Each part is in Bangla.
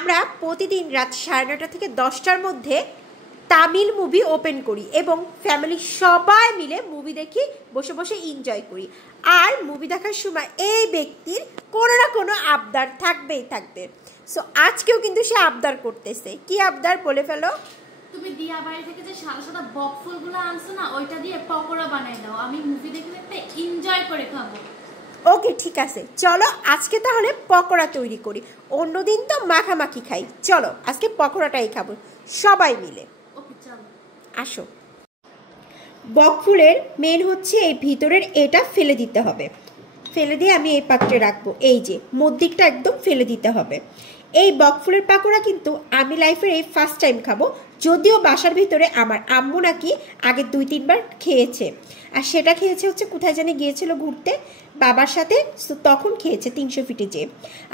আমরা প্রতিদিন রাত 9:30 থেকে 10টার মধ্যে তামিল মুভি ওপেন করি এবং ফ্যামিলি সবাই মিলে মুভি দেখি, বসে বসে এনজয় করি। আর মুভি দেখার সময় এই ব্যক্তির কোনো না কোনো আবদার থাকবেই থাকবে। সো আজকেও কিন্তু সে আবদার করতেছে। কি আবদার বলে ফেলো? তুমি দিয়া বাড়ি থেকে যে সাদা সাদা বক ফুলগুলো আনছো না, ওইটা দিয়ে পকোড়া বানাই দাও, আমি মুভি দেখতে দেখতে এনজয় করে খাবো। ওকে ঠিক আছে, চলো আজকে তাহলে পকোড়া তৈরি করি। অন্যদিন তো মাখামাখি খাই, চলো আজকে পকোড়াটাই খাবো সবাই মিলে। ওকে চলো আসো। বকফুলের মেন হচ্ছে এই ভিতরের এটা ফেলে দিতে হবে। ফেলে দিয়ে আমি এই পাত্রে রাখবো। এই যে মধ্যিকটা একদম ফেলে দিতে হবে। এই বকফুলের পাকোড়া কিন্তু আমি লাইফের এই ফার্স্ট টাইম খাবো, যদিও বাসার ভিতরে আমার আম্মু নাকি আগে 2-3 বার খেয়েছে। আর সেটা খেয়েছে হচ্ছে কোথায় জানি গিয়েছিল ঘুরতে বাবার সাথে, তখন খেয়েছে 300 ফিটে যেয়ে।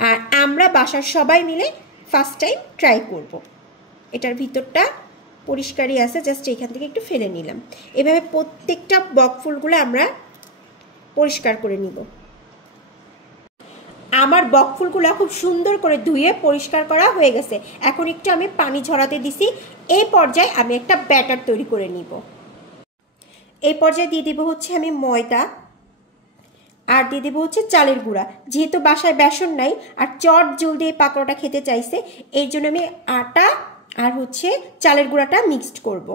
আর আমরা বাসার সবাই মিলে ফার্স্ট টাইম ট্রাই করব। এটার ভিতরটা পরিষ্কারই আছে, জাস্ট এখান থেকে একটু ফেলে নিলাম। এভাবে প্রত্যেকটা বকফুলগুলো আমরা পরিষ্কার করে নিব। আমার বকফুলগুলো খুব সুন্দর করে ধুয়ে পরিষ্কার করা হয়ে গেছে। এখন একটু আমি পানি ঝরাতে দিছি। এই পর্যায়ে আমি একটা ব্যাটার তৈরি করে নিব। এই পর্যায়ে দিয়ে দিব হচ্ছে আমি ময়দা, আর দিয়ে দেবো হচ্ছে চালের গুঁড়া। যেহেতু বাসায় বেসন নাই আর চট জলদি এই পাকোড়াটা খেতে চাইছে, এই জন্য আমি আটা আর হচ্ছে চালের গুঁড়াটা মিক্সড করব।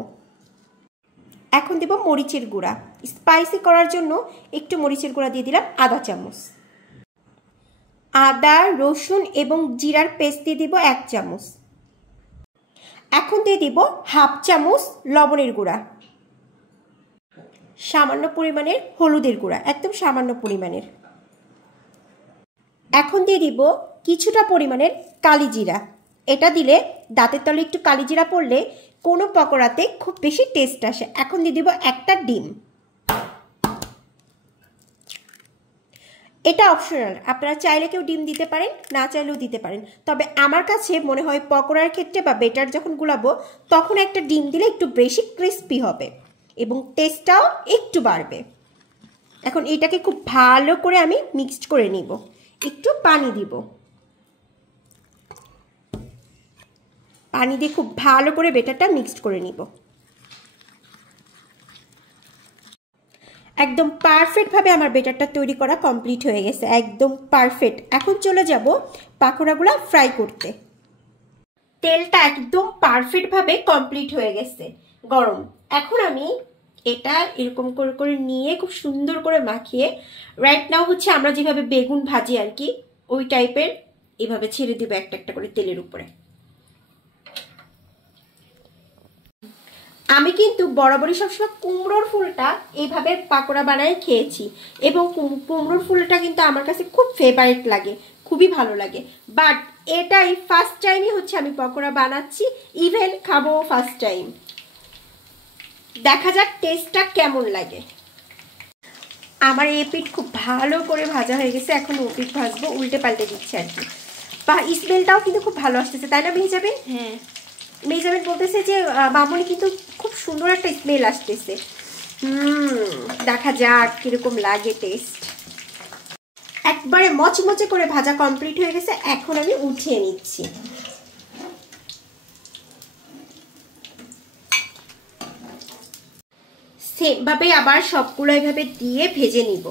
এখন দেব মরিচের গুঁড়া। স্পাইসি করার জন্য একটু মরিচের গুঁড়া দিয়ে দিলাম আধা চামচ। আদা, রসুন এবং জিরার পেস্ট দিয়ে দিব 1 চামচ। এখন দিয়ে দিব হাফ চামচ লবণের গুঁড়া, সামান্য পরিমাণের হলুদের গুঁড়া, একদম সামান্য পরিমাণের। এখন দিয়ে দিব কিছুটা পরিমাণের কালিজিরা। এটা দিলে দাঁতের তলে একটু কালিজিরা পড়লে কোনো পকোড়াতে খুব বেশি টেস্ট আসে। এখন দিয়ে দিব একটা ডিম। এটা অপশনাল, আপনারা চাইলে কেউ ডিম দিতে পারেন, না চাইলেও দিতে পারেন। তবে আমার কাছে মনে হয় পকোড়ার ক্ষেত্রে বা বেটার যখন গুলাবো তখন একটা ডিম দিলে একটু বেশি ক্রিস্পি হবে এবং টেস্টটাও একটু বাড়বে। এখন এটাকে খুব ভালো করে আমি মিক্সড করে নিব। একটু পানি দিব, পানি দিয়ে খুব ভালো করে বেটারটা মিক্সড করে নিব। একদম পারফেক্টভাবে আমার বেটারটা তৈরি করা কমপ্লিট হয়ে গেছে, একদম পারফেক্ট। এখন চলে যাব পাকোড়াগুলো ফ্রাই করতে। তেলটা একদম পারফেক্টভাবে কমপ্লিট হয়ে গেছে, গরম। এখন আমি এটা এরকম করে করে নিয়ে খুব সুন্দর করে মাখিয়ে, রাইট নাও হচ্ছে আমরা যেভাবে বেগুন ভাজি আর কি ওই টাইপের এভাবে ছেড়ে দিব একটা একটা করে তেলের উপরে। আমি কিন্তু বরাবরই সবসময় কুমড়োর ফুলটা এইভাবে পাকোড়া বানায় খেয়েছি এবং কুমড়োর ফুলটা কিন্তু আমার কাছে খুব ফেভারিট লাগে, খুবই ভালো লাগে। বাট এটাই ফার্স্ট টাইমই হচ্ছে আমি পকোড়া বানাচ্ছি, ইভেন খাবো ফার্স্ট টাইম। দেখা যাক টেস্টটা কেমন লাগে। আমার এই পিঠ খুব ভালো করে ভাজা হয়ে গেছে, এখন ও পিঠ ভাজবো, উল্টে পাল্টে দিচ্ছে আর কি। বা স্মেলটাও কিন্তু খুব ভালো আসতেছে, তাই না মেহজাবিন? হ্যাঁ, মেহজাবিন বলতেছে যে মামুনি কিন্তু খুব সুন্দর একটা স্মেল আসতেছে। দেখা যাক কিরকম লাগে টেস্ট। একবারে মচমচে করে ভাজা কমপ্লিট হয়ে গেছে, এখন আমি উঠিয়ে নিচ্ছি। সেমভাবে আবার সবগুলো এইভাবে দিয়ে ভেজে নিব।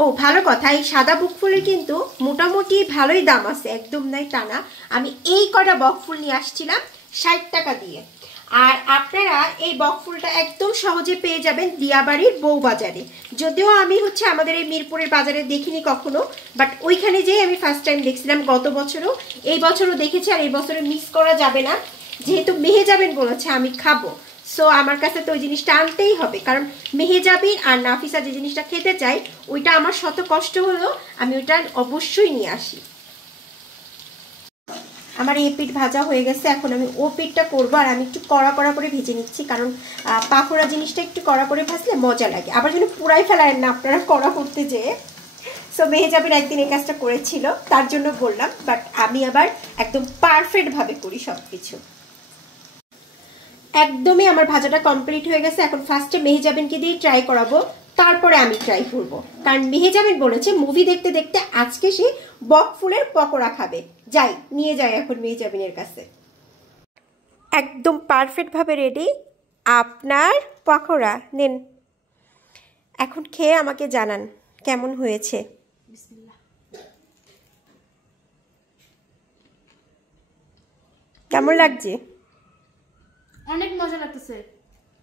ও ভালো কথা, এই সাদা বকফুলের কিন্তু মোটামুটি ভালোই দাম আছে, একদম নাই তা না। আমি এই কটা বকফুল নিয়ে আসছিলাম 60 টাকা দিয়ে। আর আপনারা এই বকফুলটা একদম সহজে পেয়ে যাবেন দিয়াবাড়ির বউবাজারে। যদিও আমি হচ্ছে আমাদের এই মিরপুরের বাজারে দেখিনি কখনো, বাট ওইখানে যেই আমি ফার্স্ট টাইম দেখছিলাম গত বছরও, এই বছরও দেখেছি। আর এই বছরে মিস করা যাবে না, যেহেতু মেহেজাবিন বলেছে আমি খাবো, সো আমার কাছে তো ওই জিনিসটা আনতেই হবে। কারণ মেহেজাবিন আর নাফিসা যে জিনিসটা খেতে চাই ওইটা আমার শত কষ্ট হলেও আমি ওইটা অবশ্যই নিয়ে আসি। আমার এই পিঠ ভাজা হয়ে গেছে, এখন আমি ও পিঠটা করবো। আর আমি একটু কড়া কড়া করে ভেজে নিচ্ছি, কারণ পাকোড়া জিনিসটা একটু কড়া করে ভাজলে মজা লাগে। আবার যেন পুরাই ফেলায় না আপনারা কড়া করতে যেয়ে। সো মেহেজাবিন একদিন এই কাজটা করেছিল, তার জন্য বললাম। বাট আমি আবার একদম পারফেক্টভাবে করি সব কিছু। একদমই আমার ভাজাটা কমপ্লিট হয়ে গেছে। এখন ফার্স্টে মেহেজাবিনকে দিয়ে ট্রাই করাবো তারপরে আমি ট্রাই করব, কারণ মেহেজাবিন বলেছে মুভি দেখতে দেখতে আজকে সে বকফুলের পকোড়া খাবে। যাই, নিয়ে যাই এখন মেহেজাবিনের কাছে। একদম পারফেক্টভাবে রেডি আপনার পকোড়া, নিন। এখন খেয়ে আমাকে জানান কেমন হয়েছে। বিসমিল্লাহ। কেমন লাগছে? অনেক মজা লাগতেছে,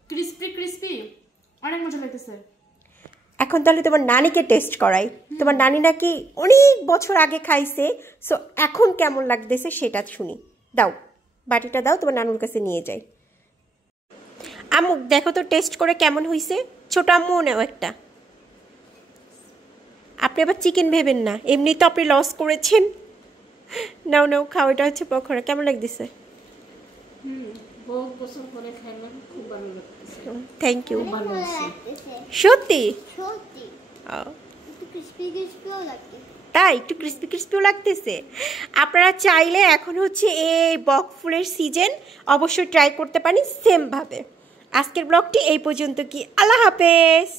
ক্রিস্পি ক্রিস্পি, অনেক মজা লাগতেছে। এখন তাহলে তোমার নানিকে টেস্ট করাই। তোমার নানি নাকি অনেক বছর আগে খাইছে, সো এখন কেমন লাগতেছে সেটা শুনি। দাও, বাটিটা দাও, তোমার নানুর কাছে নিয়ে যাই। আম্মু দেখো তো টেস্ট করে কেমন হয়েছে। ছোট আম্মু নেও একটা। আপনি আবার চিকেন ভেবেন না, এমনি তো আপনি লস করেছেন। নাও নাও খাও, এটা হচ্ছে পকোড়া। কেমন লাগতেছে? বহুত বছর পরে খাইলাম, খুব ভালো লাগতেছে। Thank you. ভালো আছে সত্যি? সত্যি একটু ক্রিস্পি ক্রিস্পিও লাগে। তাই একটু ক্রিস্পি ক্রিস্পিও লাগতেছে। আপনারা চাইলে এখন হচ্ছে এই বকফুলের সিজন অবশ্যই ট্রাই করতে পারেন সেমভাবে। আজকের ব্লগটি এই পর্যন্ত। কি, আল্লাহ হাফেজ।